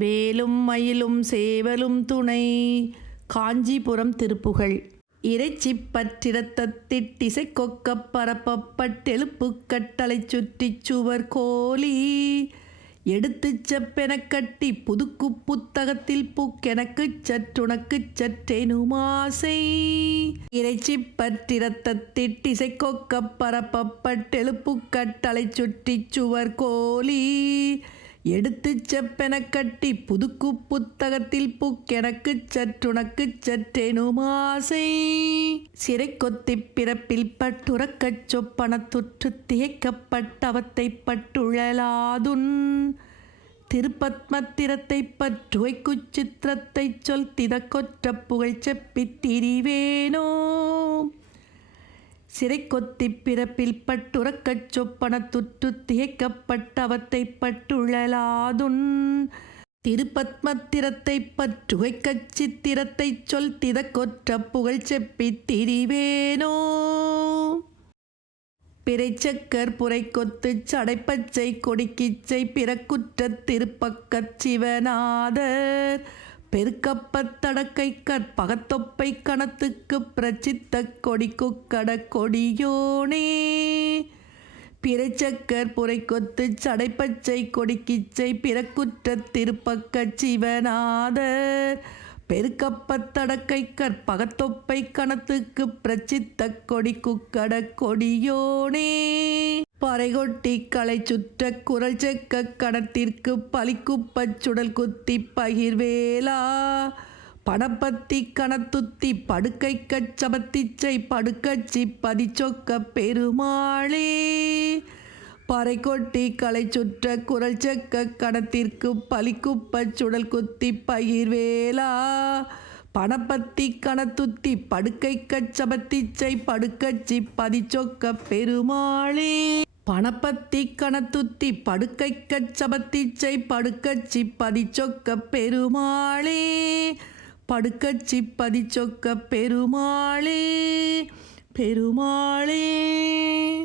வேலும் மயிலும் சேவலும் துணை. காஞ்சிபுரம் திருப்புகழ். இறைச்சி பற்றிரத்தத்திட்டிசை கொக்கப் பரப்பப்பட்டெழுப்பு கட்டளை சுற்றிச் சுவர் கோலி எடுத்துச் செப்பெனக் கட்டி புதுக்கு புத்தகத்தில் புக்கெனக்குச் சற்றுனக்குச் சற்றெனுமாசை. இறைச்சி பற்றிரத்தத்திட்டிசை கொக்கப் பரப்பப்பட்டெழுப்பு கட்டளை சுற்றிச் சுவர் கோலி எடுத்துச் செப்பெனக் கட்டி புதுக்கு புத்தகத்தில் புக்கெனக்குச் சற்றுனக்குச் சற்றெனுமாசை. சிறை கொத்திப் பிறப்பில் பட்டுறக்கச் சொப்பனத்துற்றுத் திகைக்கப்பட்டவத்தைப் பட்டுழலாதுன் திருப்பத்மத்திரத்தைப் பற்றுவைக்குச் சித்திரத்தைச் சொல் திதக்கொற்ற புகழ் செப்பித் திரிவேனோ. சிறை கொத்திப் பிறப்பில் பட்டுறக்கச் சொப்பனத்துற்றுத் திகைக்கப்பட்டவத்தைப் பட்டுழலாதுன் திருப்பத்மத்திரத்தைப் பற்றுகைக்கச் சித்திரத்தைச் சொல் திதக்கொற்ற புகழ் செப்பித் திரிவேனோ. பிறைச்சக்கர் புரைக்கொத்துச் சடைப்பச்சை கொடிக்கிச்சை பிறக்குற்றத் திருப்பக்கச் சிவநாதர் பெருக்கப்பத்தடக்கை கற்பகத்தொப்பை கணத்துக்கு பிரச்சித்த கொடிக்குக்கட கொடியோனே. பிறைச்சக்கர் புரைக்கொத்துச் சடைப்பச்சை கொடிக்கிச்சை பிறக்குற்றத் திருப்பக்கச் சிவநாதர் பெருக்கப்பத்தடக்கை கற்பகத்தொப்பை கணத்துக்கு பிரச்சித்த கொடிக்குக்கட கொடியோனே. பறைகொட்டி களை சுற்ற குரல் செக்க கணத்திற்கு பலிக்குப்பச் சுடல் குத்தி பகிர்வேலா பணப்பத்தி கணத்துத்தி படுக்கைக்கச் சமத்திச்சை படுக்கச்சி பதிச்சொக்க பெருமாளே. பறைகொட்டி களை சுற்ற குரல் செக்க கணத்திற்கு பலிக்குப்பச் சுடல் குத்தி பகிர்வேலா பணப்பத்தி கணத்துத்தி படுக்கைக்கச் சமத்திச்சை படுக்கச்சி பதிச்சொக்க பெருமாளே. பணப்பத்தி கணத்துத்தி படுக்கைக்கச் சமத்திச்சை படுக்கச்சி பதிச்சொக்க பெருமாளே. படுக்கச்சி பதிச்சொக்க பெருமாளே பெருமாளே.